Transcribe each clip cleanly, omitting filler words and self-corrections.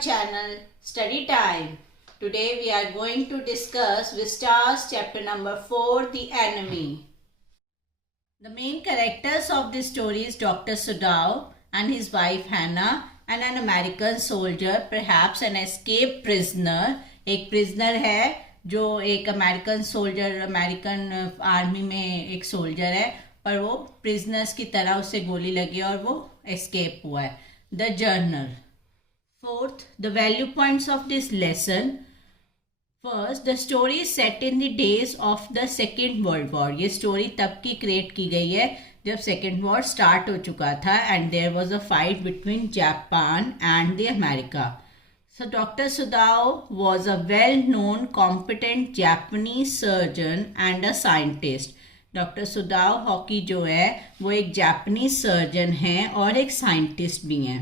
channel Study Time. Today we are going to discuss Vistas chapter number 4, The Enemy. The main characters of this story is Dr. Sudhao and his wife Hannah and an American soldier, perhaps an escaped prisoner. एक prisoner है जो एक American soldier, American army में एक soldier है, पर वो prisoners की तरह उसे गोली लगी और वो एस्केप हुआ है. The journal. Fourth, the value points of this lesson. First, the story is set in the days of the Second World War. ये story तब की create की गई है जब Second War start हो चुका था and there was a fight between Japan and the America. So Dr. Sudhao was a well-known, competent Japanese surgeon and a scientist. Doctor सुदाव Hoki जो है वो एक जापानीज सर्जन हैं और एक साइंटिस्ट भी हैं.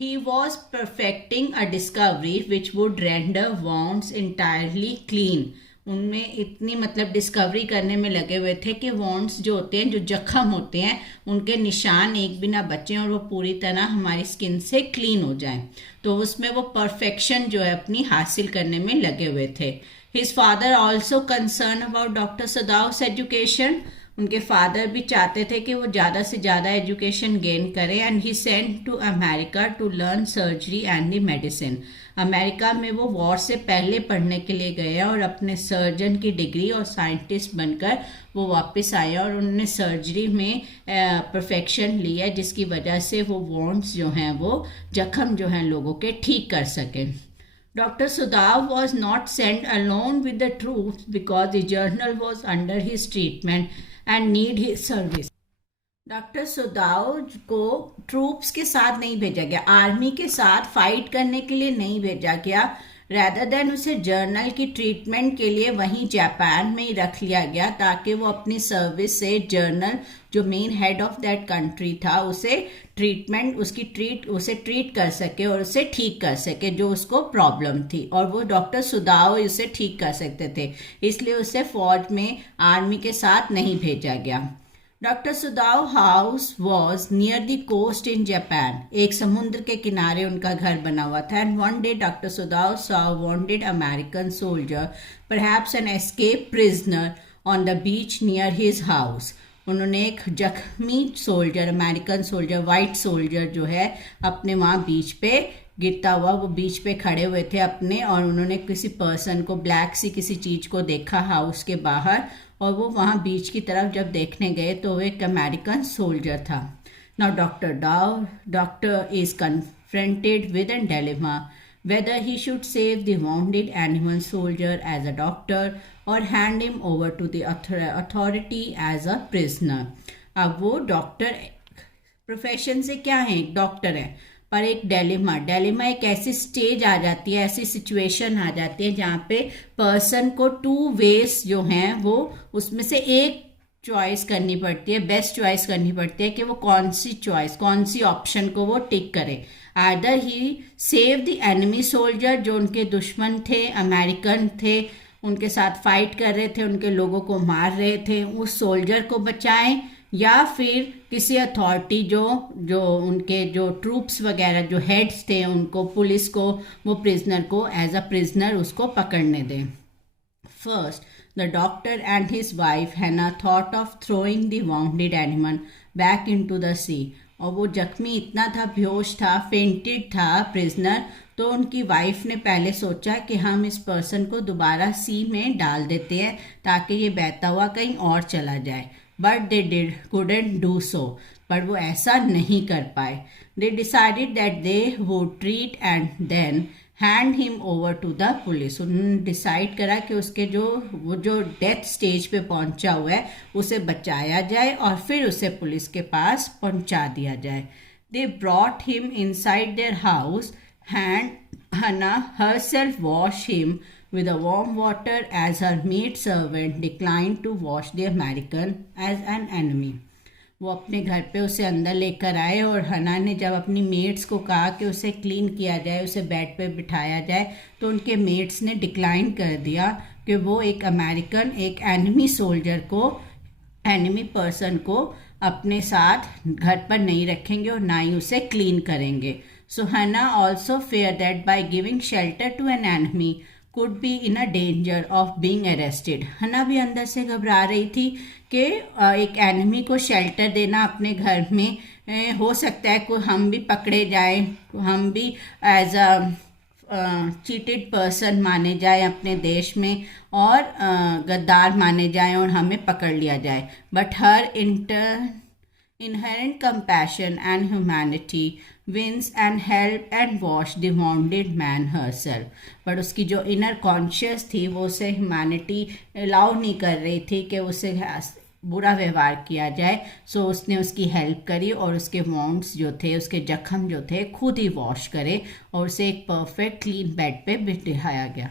He was perfecting a discovery which would render wounds entirely clean. उनमें इतनी डिस्कवरी करने में लगे हुए थे कि wounds जो होते हैं, जो जख्म होते हैं, उनके निशान एक भी ना बचें और वो पूरी तरह हमारी स्किन से क्लीन हो जाएं. तो उसमें वो परफेक्शन जो है अपनी हासिल करने में लगे हुए थे. His father also concerned about Dr. Sudhao's education. उनके फादर भी चाहते थे कि वो ज़्यादा से ज़्यादा एजुकेशन गेन करें and he sent to America to learn surgery and the medicine. America में वो वॉर से पहले पढ़ने के लिए गए और अपने सर्जन की डिग्री और साइंटिस्ट बनकर वो वापस आए और उन्होंने सर्जरी में परफेक्शन ली है, जिसकी वजह से वो वॉन्ड्स जो हैं, वो जख्म जो हैं लोगों के ठीक कर सकें. Dr. Sudhav was not sent alone with the troops because the journal was under his treatment and need his service. Doctor Sadao को ट्रूप्स के साथ नहीं भेजा गया, आर्मी के साथ फाइट करने के लिए नहीं भेजा गया. रैदर देन उसे जर्नल की ट्रीटमेंट के लिए वहीं जापान में ही रख लिया गया ताकि वो अपनी सर्विस से जर्नल जो main head of that country था उसे ट्रीट कर सके और उसे ठीक कर सके जो उसको प्रॉब्लम थी, और वो डॉक्टर सुदाव उसे ठीक कर सकते थे, इसलिए उसे फौज में आर्मी के साथ नहीं भेजा गया. Doctor Sadao house was near the coast in Japan. एक समुद्र के किनारे उनका घर बना हुआ था. And one day doctor Sadao saw wounded American soldier, perhaps an escape prisoner, on the beach near his house. उन्होंने एक जख्मी soldier, American soldier, white soldier जो है अपने वहाँ बीच पे गिरता हुआ, वो बीच पे खड़े हुए थे अपने, और उन्होंने किसी पर्सन को, ब्लैक सी किसी चीज़ को देखा हाउस के बाहर, और वो वहाँ बीच की तरफ जब देखने गए तो वो एक अमेरिकन सोल्जर था. Now doctor is confronted with an dilemma whether he should save the wounded animal soldier as a doctor or hand him over to the authority as a prisoner. अब वो डॉक्टर प्रोफेशन से क्या है, एक doctor है, पर एक dilemma एक ऐसी स्टेज आ जाती है, ऐसी सिचुएशन आ जाती है जहाँ पे पर्सन को टू वेज जो हैं वो उसमें से एक चॉइस करनी पड़ती है, बेस्ट चॉइस करनी पड़ती है कि वो कौन सी ऑप्शन को वो टिक करे. Either he save the enemy soldier, जो उनके दुश्मन थे, अमेरिकन थे, उनके साथ फाइट कर रहे थे, उनके लोगों को मार रहे थे, उस सोल्जर को बचाएं, या फिर किसी अथॉरिटी जो उनके जो ट्रूप्स वगैरह जो हेड्स थे उनको, पुलिस को, वो प्रिजनर को एज अ प्रिजनर उसको पकड़ने दें. First, the doctor and his wife Hannah thought of throwing the wounded animal back into the sea. और वो जख्मी इतना था, बेहोश था, फेंटेड था प्रिजनर, तो उनकी वाइफ ने पहले सोचा कि हम इस पर्सन को दोबारा सी में डाल देते हैं ताकि ये बहता हुआ कहीं और चला जाए. But they couldn't do so. पर वो ऐसा नहीं कर पाए. They decided that they would treat and then hand him over to the police. उन्होंने डिसाइड करा कि उसके वो जो डेथ स्टेज पे पहुंचा हुआ है उसे बचाया जाए और फिर उसे पुलिस के पास पहुंचा दिया जाए. They brought him inside their house. हना herself wash him with a warm water as her maid servant declined to wash the American as an enemy. वो अपने घर पे उसे अंदर लेकर आए और हना ने जब अपनी मेड्स को कहा कि उसे क्लीन किया जाए, उसे बेड पे बिठाया जाए, तो उनके मेड्स ने डिक्लाइन कर दिया कि वो एक अमेरिकन, एक एनिमी सोल्जर को, एनिमी पर्सन को अपने साथ घर पर नहीं रखेंगे और ना ही उसे क्लीन करेंगे. So Hannah also feared that by giving shelter to an enemy could be in a danger of being arrested. हन्ना भी अंदर से घबरा रही थी कि एक एनिमी को शेल्टर देना अपने घर में हो सकता है कोई हम भी पकड़े जाएं, हम भी एज अ चीटेड पर्सन माने जाए अपने देश में और गद्दार माने जाए और हमें पकड़ लिया जाए. But her inherent compassion and humanity wins and help and wash the wounded man herself. पर उसकी जो इनर कॉन्शियस थी वो उसे ह्यूमैनिटी अलाउ नहीं कर रही थी कि उसे बुरा व्यवहार किया जाए. सो उसने उसकी हेल्प करी और उसके वॉन्ड्स जो थे, उसके जख्म जो थे, खुद ही वॉश करे और उसे एक परफेक्ट क्लीन बेड पे बिठाया गया.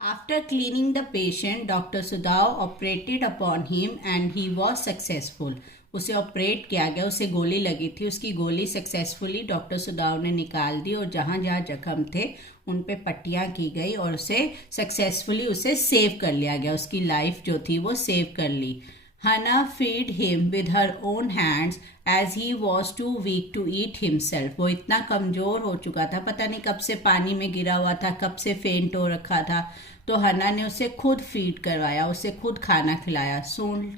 After cleaning the patient, Dr. Sudhav operated upon him and he was successful. उसे ऑपरेट किया गया, उसे गोली लगी थी, उसकी गोली सक्सेसफुली डॉक्टर सुदाव ने निकाल दी और जहाँ जहाँ जख्म थे उन पे पट्टियाँ की गई और उसे सक्सेसफुली उसे सेव कर लिया गया, उसकी लाइफ जो थी वो सेव कर ली. Hannah fed him with her own hands as he was too weak to eat himself. वो इतना कमज़ोर हो चुका था, पता नहीं कब से पानी में गिरा हुआ था, कब से फेंट हो रखा था. तो हन्ना ने उसे खुद फीड करवाया, उसे खुद खाना खिलाया.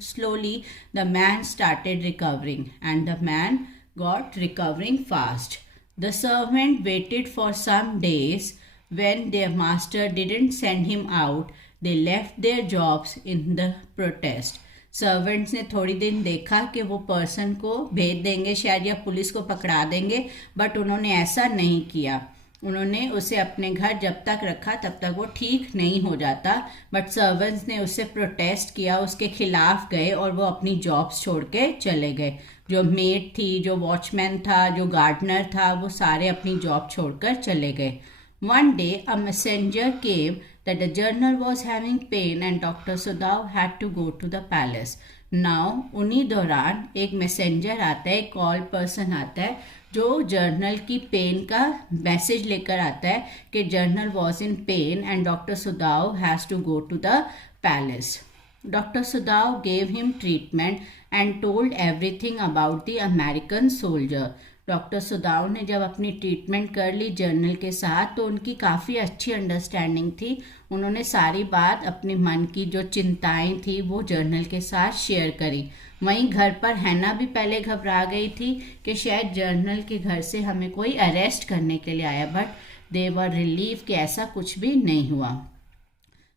Slowly the man started recovering and the man got recovering fast. The servant waited for some days. When their master didn't send him out, they left their jobs in the protest. Servants ने थोड़ी दिन देखा कि वो person को भेज देंगे शायद या पुलिस को पकड़ा देंगे, बट उन्होंने ऐसा नहीं किया. उन्होंने उसे अपने घर जब तक रखा तब तक वो ठीक नहीं हो जाता. बट सर्वेंट्स ने उससे प्रोटेस्ट किया, उसके खिलाफ गए और वो अपनी जॉब्स छोड़ के चले गए. जो मेड थी, जो वॉचमैन था, जो गार्डनर था, वो सारे अपनी जॉब छोड़कर चले गए. One day a messenger came that the journal was having pain and Dr. Sudhav had to go to the palace. Now उन्हीं दौरान एक मैसेंजर आता है, एक कॉल पर्सन आता है जो जर्नल की पेन का मैसेज लेकर आता है कि general was in pain and doctor Sudhav has to go to the palace. Dr. Sudhav gave him treatment and told everything about the American soldier. Doctor Sudhav ने जब अपनी ट्रीटमेंट कर ली जर्नल के साथ तो उनकी काफ़ी अच्छी अंडरस्टैंडिंग थी. उन्होंने सारी बात अपने मन की जो चिंताएं थी वो जर्नल के साथ शेयर करी. वहीं घर पर हैना भी पहले घबरा गई थी कि शायद जर्नल के घर से हमें कोई अरेस्ट करने के लिए आया, बट दे वर रिलीव कि ऐसा कुछ भी नहीं हुआ.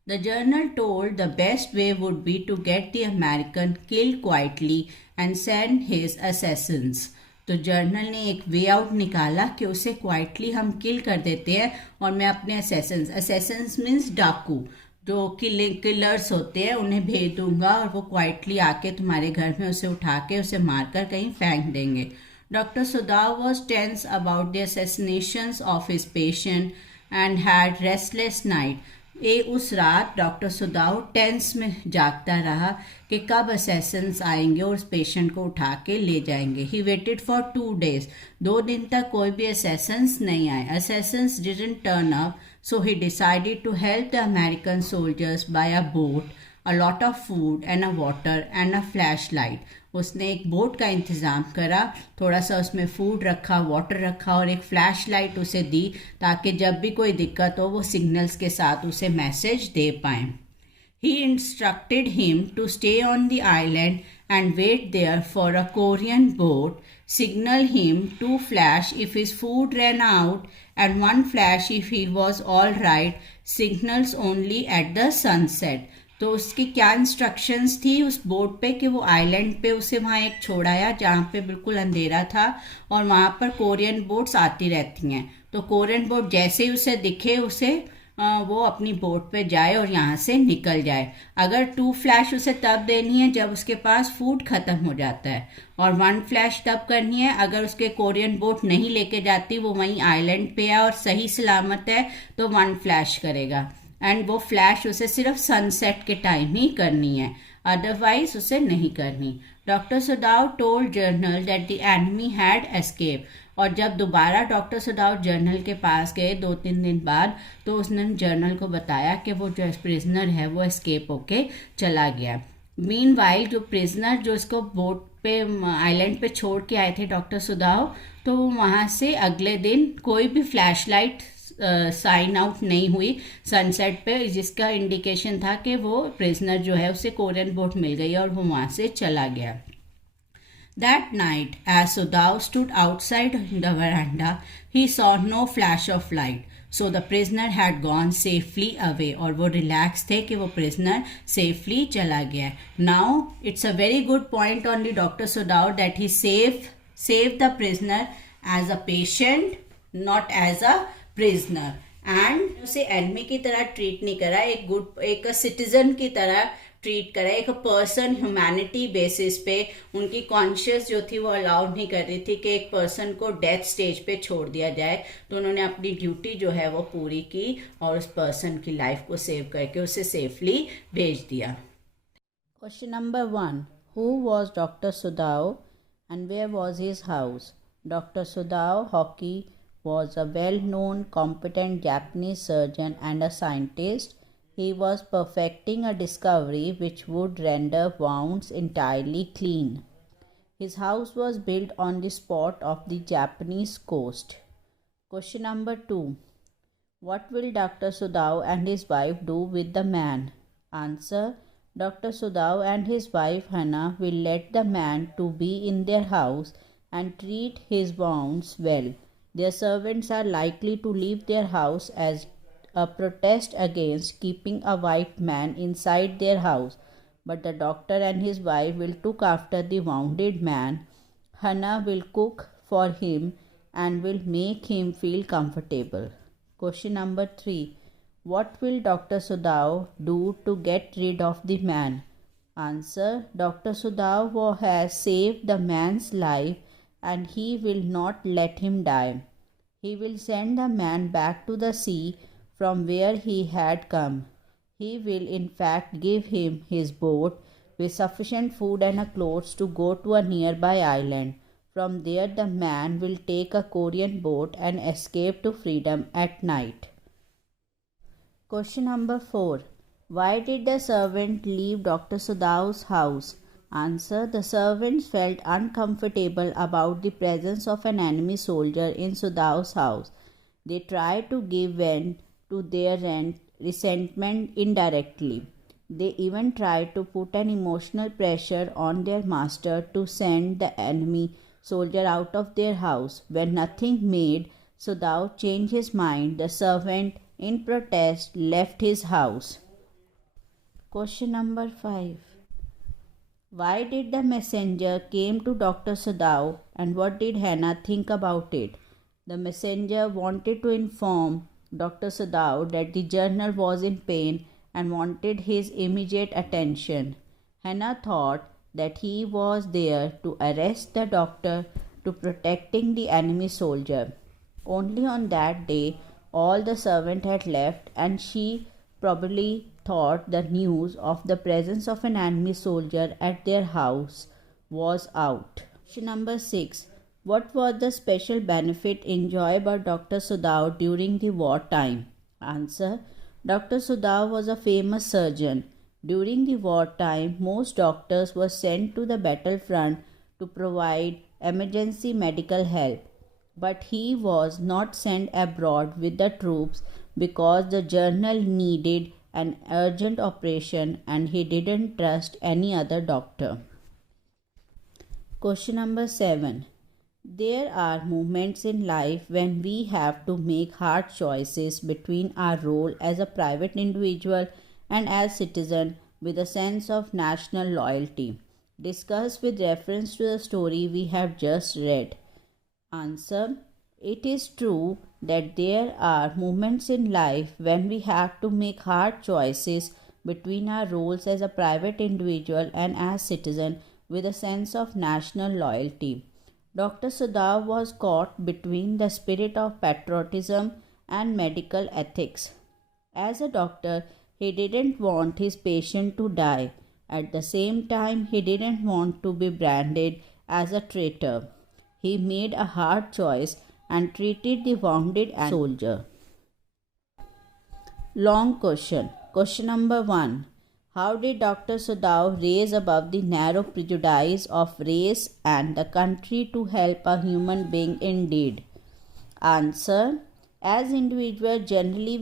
The journal told the best way would be to get the American killed quietly and send his assassins. तो जर्नल ने एक वे आउट निकाला कि उसे क्वाइटली हम किल कर देते हैं और मैं अपने असेसन्स मीन्स डाकू, जो किलर्स होते हैं, उन्हें भेज दूंगा और वो क्वाइटली आके तुम्हारे घर में उसे उठा के उसे मारकर कहीं फेंक देंगे. Doctor Sudhav was tense about the assassinations of his patient and had restless night. उस रात डॉक्टर सुदाव टेंस में जागता रहा कि कब असैसिन्स आएंगे और उस पेशेंट को उठा के ले जाएंगे. He waited for 2 days. 2 दिन तक कोई भी असैसिन्स नहीं आए. Assassins didn't turn up, so he decided to help the American soldiers by a boat, a lot of food and a water and a flash light. उसने एक boat का इंतज़ाम करा, थोड़ा सा उसमें फूड रखा, वाटर रखा और एक फ्लैश लाइट उसे दी ताकि जब भी कोई दिक्कत हो वो सिग्नल्स के साथ उसे मैसेज दे पाएँ. He instructed him to stay on the island and wait there for a Korean boat, signal him 2 flash if his food ran out and 1 flash if he was all right, signals only at the sunset. तो उसकी क्या instructions थी उस boat पे कि वो island पे उसे वहाँ एक छोड़ाया जहाँ पे बिल्कुल अंधेरा था और वहाँ पर कोरियन बोट्स आती रहती हैं. तो कोरियन बोट जैसे ही उसे दिखे उसे वो अपनी बोट पे जाए और यहाँ से निकल जाए. अगर 2 फ्लैश उसे तब देनी है जब उसके पास फूड ख़त्म हो जाता है और 1 फ्लैश तब करनी है अगर उसके कोरियन बोट नहीं लेके जाती, वो वहीं आइलैंड पे है और सही सलामत है तो 1 फ्लैश करेगा. एंड वो फ्लैश उसे सिर्फ सनसेट के टाइम ही करनी है, अदरवाइज उसे नहीं करनी. Doctor Sudhav told general that the enemy had escape. और जब दोबारा डॉक्टर सुदाव जर्नल के पास गए 2-3 दिन बाद तो उसने जर्नल को बताया कि वो जो प्रिजनर है वो एस्केप होके चला गया. मीनवाइल जो प्रिजनर जो इसको बोट पे आइलैंड पे छोड़ के आए थे डॉक्टर सुदाव, तो वो वहाँ से अगले दिन कोई भी फ्लैश लाइट साइन आउट नहीं हुई सनसेट पे, जिसका इंडिकेशन था कि वो प्रिजनर जो है उसे कोरियन बोट मिल गई और वो वहाँ से चला गया. That night, as Sudhav stood outside the veranda, he saw no flash of light. So the prisoner had gone safely away. और वो relaxed थे कि वो prisoner safely चला गया. Now, it's a very good point on the Dr. Sudhav that he saved the prisoner as a patient, not as a prisoner. And उसे enemy की तरह ट्रीट नहीं करा, एक सिटीजन की तरह ट्रीट करा, एक पर्सन ह्यूमैनिटी बेसिस पे. उनकी कॉन्शियस जो थी वो अलाउड नहीं कर रही थी कि एक पर्सन को डेथ स्टेज पे छोड़ दिया जाए, तो उन्होंने अपनी ड्यूटी जो है वो पूरी की और उस पर्सन की लाइफ को सेव करके उसे सेफली भेज दिया. Question number 1. Who was doctor Sudhav and where was his house? Doctor सुदाव hockey was a well-known, competent Japanese surgeon and a scientist. He was perfecting a discovery which would render wounds entirely clean. His house was built on the spot of the Japanese coast. Question number 2. What will Dr. Sudav and his wife do with the man? Answer. Dr. Sudav and his wife Hannah will let the man to be in their house and treat his wounds well. Their servants are likely to leave their house as a protest against keeping a white man inside their house, but the doctor and his wife will look after the wounded man. Hannah will cook for him and will make him feel comfortable. Question number 3. What will Dr. Sudav do to get rid of the man? Answer. Dr. Sudav has saved the man's life and he will not let him die. He will send the man back to the sea from where he had come. He will in fact give him his boat with sufficient food and clothes to go to a nearby island. From there the man will take a Korean boat and escape to freedom at night. Question number 4. Why did the servant leave Dr. Sudhav's house? Answer. The servants felt uncomfortable about the presence of an enemy soldier in Sudhav's house. They tried to give vent to their resentment indirectly. They even tried to put an emotional pressure on their master to send the enemy soldier out of their house. When nothing made Sudhav change his mind, the servant, in protest, left his house. Question number 5. Why did the messenger came to Dr. Sudav and what did Hannah think about it? The messenger wanted to inform Dr. Sudav that the journal was in pain and wanted his immediate attention. Hannah thought that he was there to arrest the doctor to protecting the enemy soldier. Only on that day all the servants had left and she probably thought the news of the presence of an enemy soldier at their house was out. Question number 6. What was the special benefit enjoyed by Dr. Sudav during the wartime? Answer. Dr. Sudav was a famous surgeon. During the wartime, most doctors were sent to the battlefront to provide emergency medical help. But he was not sent abroad with the troops because the journal needed an urgent operation and he didn't trust any other doctor. Question number 7. There are moments in life when we have to make hard choices between our role as a private individual and as citizen with a sense of national loyalty. Discuss with reference to the story we have just read. Answer. It is true that there are moments in life when we have to make hard choices between our roles as a private individual and as citizen with a sense of national loyalty. Dr. Sudav was caught between the spirit of patriotism and medical ethics. As a doctor, he didn't want his patient to die. At the same time, he didn't want to be branded as a traitor. He made a hard choice and treated the wounded soldier. Long question. Question number 1. How did Dr. Sudhao raise above the narrow prejudice of race and the country to help a human being indeed? Answer. As individuals, generally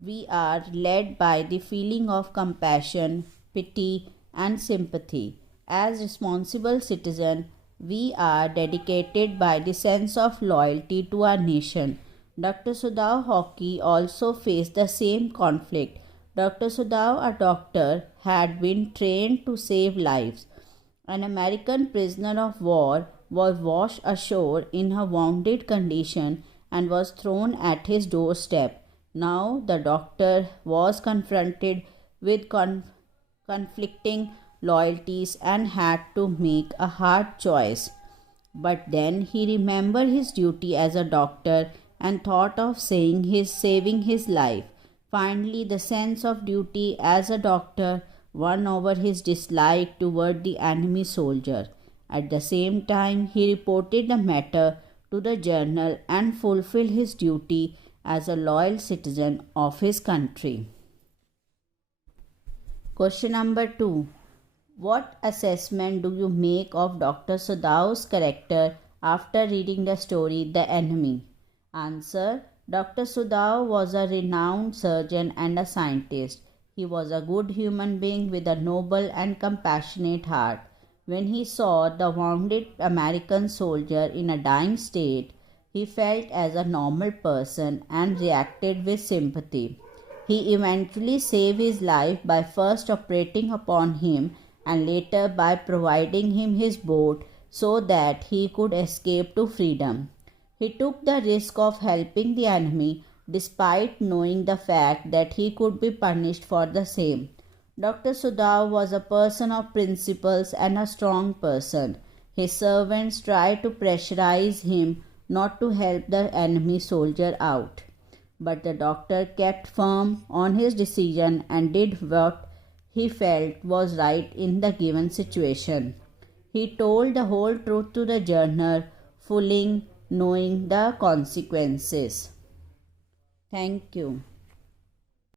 we are led by the feeling of compassion, pity, and sympathy. As responsible citizens, we are dedicated by the sense of loyalty to our nation. Dr. Sudhav Hockey also faced the same conflict. Dr. Sudhav, a doctor, had been trained to save lives. An American prisoner of war was washed ashore in a wounded condition and was thrown at his doorstep. Now the doctor was confronted with conflicting loyalties and had to make a hard choice. But then he remembered his duty as a doctor and thought of saving his life. Finally, the sense of duty as a doctor won over his dislike toward the enemy soldier. At the same time, he reported the matter to the journal and fulfilled his duty as a loyal citizen of his country. Question number 2. What assessment do you make of Dr. Sudhav's character after reading the story The Enemy? Answer. Dr. Sudhav was a renowned surgeon and a scientist. He was a good human being with a noble and compassionate heart. When he saw the wounded American soldier in a dying state, he felt as a normal person and reacted with sympathy. He eventually saved his life by first operating upon him and later by providing him his boat so that he could escape to freedom. He took the risk of helping the enemy despite knowing the fact that he could be punished for the same. Dr. Sudhav was a person of principles and a strong person. His servants tried to pressurize him not to help the enemy soldier out. But the doctor kept firm on his decision and did what he felt was right in the given situation. He told the whole truth to the journal, fully knowing the consequences. Thank you.